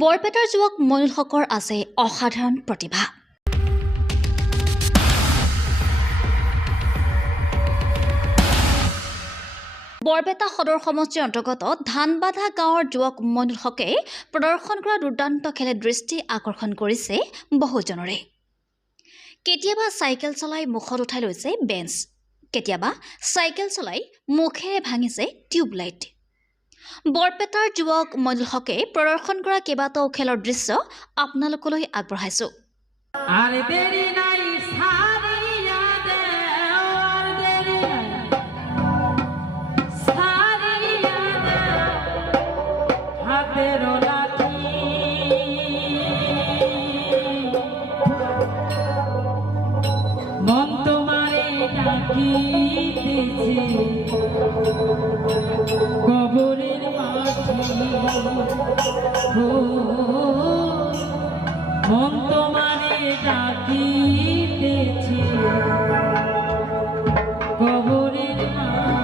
বৰপেটাৰ যুৱক মইনুল হকৰ আছে অসাধাৰণ প্ৰতিভা। বৰপেটা সদৰ সমষ্টিৰ অন্তৰ্গত ধানবাধা গাঁৱৰ যুৱক মইনুল হকে প্ৰদৰ্শন কৰা দুৰ্দান্ত খেলে দৃষ্টি আকৰ্ষণ কৰিছে বহুজনৰে। কেতিয়াবা চাইকেল চলাই মুখত উঠাই লৈছে বেঞ্চ, কেতিয়াবা চাইকেল চলাই মুখেৰে ভাঙিছে টিউবলাইট। বৰপেটাৰ যুৱক মইনুল হকে প্ৰদৰ্শন কৰা কেইবাটাও খেলৰ দৃশ্য আপোনালোকলৈ আগবঢ়াইছো। কবরের মাটি মন তোমারে ডাকিতেছে কবরের মাটি।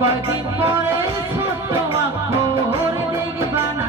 কয়দিন পরে ছোট আখর দেখবা না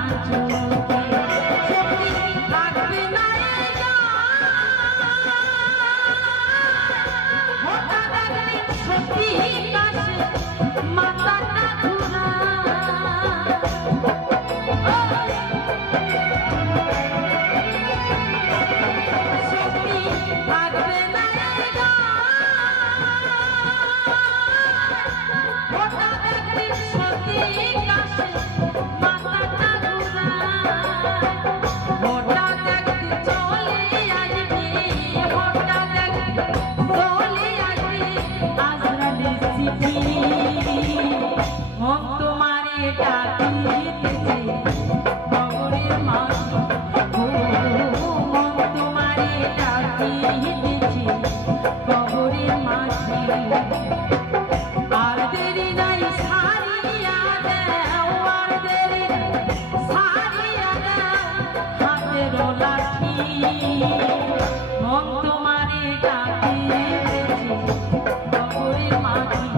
মাঝি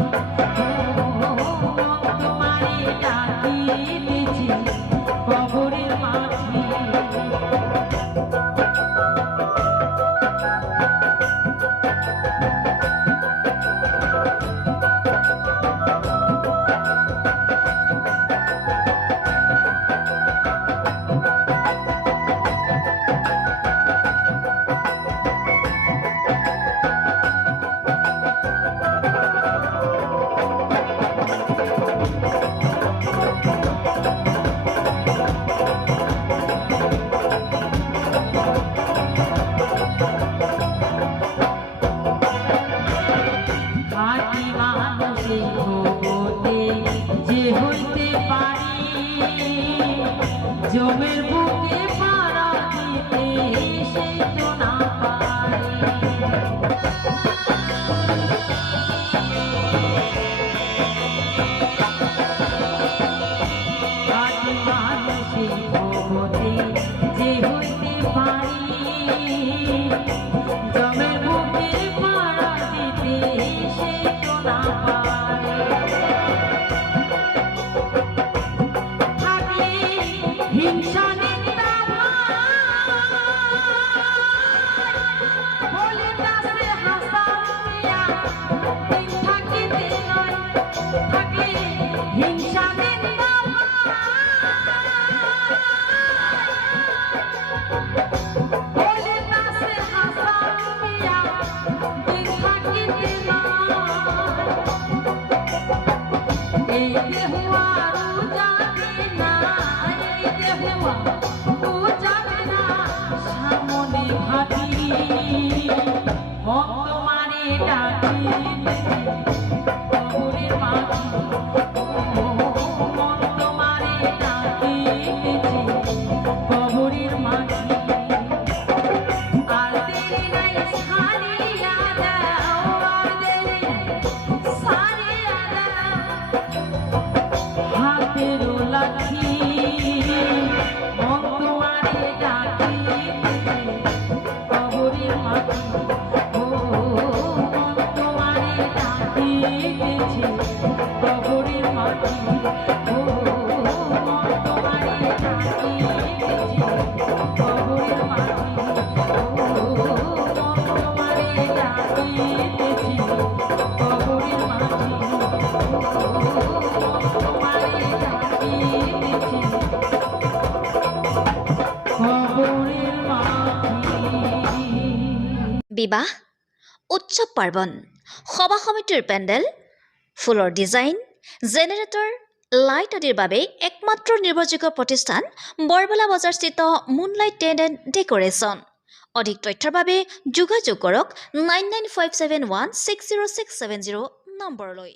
তোমারে ডাকিতেছি কবরের মাঝি খাঁটি মানুষের জগতে যে হইতে পারি জমের বুকে পাড়া দিতে সেই তো না পারে খাঁটি মানুষের জগতে যে হইতে পারি জমের বুকে পাড়া দিতে সে তো না পারে থাকলে হিংসা নিন্দা বলে তাসে হাসান মিয়া দিন থাকিতে নয় থাকলে হিংসা নিন্দা বলে তাসে হাসান মিয়া দিন থাকিতে নয় এই দেহ আর যাবে না এই দেহ আর যাবে না সামনে ভাটি মন তোমারে ডাকিতেছে কবরের মাঝি মন তোমারে ডাকিতেছে কবরের মাঝি আর দেরি নাই সারিয়া দাও আর দেরি নাই সারিয়া দাও হাতের লাঠি মন তোমারে ডাকিতেছে কবরের মাঝি মন তোমারে ডাকিতেছে কবরের মাঝি মন তোমারে ডাকিতেছে কবরের মাঝি মন তোমারে ডাকিতেছে কবরের মাঝি তোমারে ডাকিতেছে কবরের মাঝি বিবাহ উৎসৱ পাৰ্বণ সভা সমিতিৰ পেণ্ডেল ফুলৰ ডিজাইন জেনেৰেটৰ লাইট আদিৰ বাবে একমাত্ৰ নিৰ্ভৰযোগ্য প্ৰতিষ্ঠান বৰবলা বজাৰস্থিত মুনলাইট টেণ্ট এণ্ড ডেক'ৰেশ্যন অধিক তথ্যৰ বাবে যোগাযোগ কৰক 9957160670 নম্বৰলৈ